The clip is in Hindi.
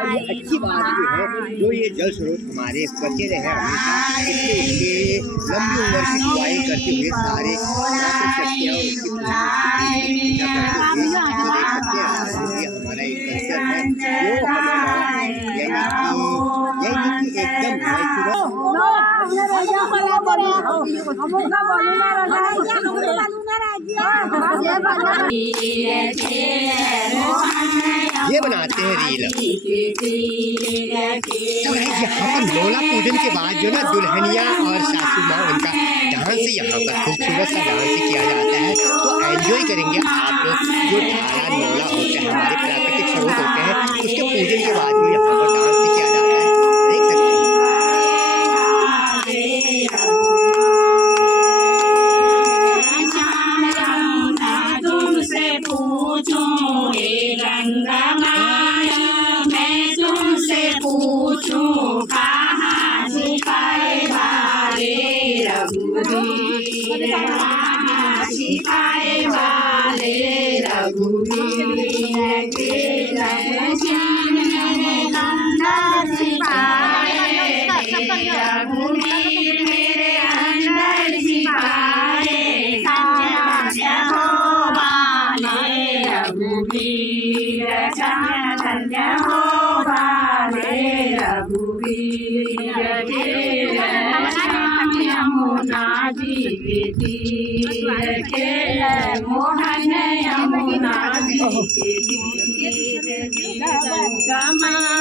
और ये अच्छी बात भी है जो ये जल स्रोत हमारे बचे रहे हमेशा, इसलिए इसके लंबी उम्र की दुआई करते हुए सारे मातृशक्तियाँ और उसकी पूजा करते हुए तो देख सकते हैं आज ये हमारा एक कल्चर है जो हमें यानी कि एकदम ये बनाते हैं रील। तो यहाँ पर लोला पूजन के बाद जो ना दुल्हनिया और सासू माँ उनका डांस यहाँ पर खूबसूरत सा डांस किया जाता है। तो एंजॉय करेंगे आप लोग जो धारा नोला होते हैं हमारे प्राकृतिक स्रोत होते हैं उसके पूजन के बाद जो यहाँ पर डांस किया जाता है देख सकते हैं। सिखाए वाले रघुवीर के दर्शन अंदर सिखाए रघुवीर मेरे अंदर सिखाए धन्य हो वाले रघुवीर धन्य हो वाले रघुवीर के यमुना जी के तीर के मोहन यमुना जी के तीर गंगा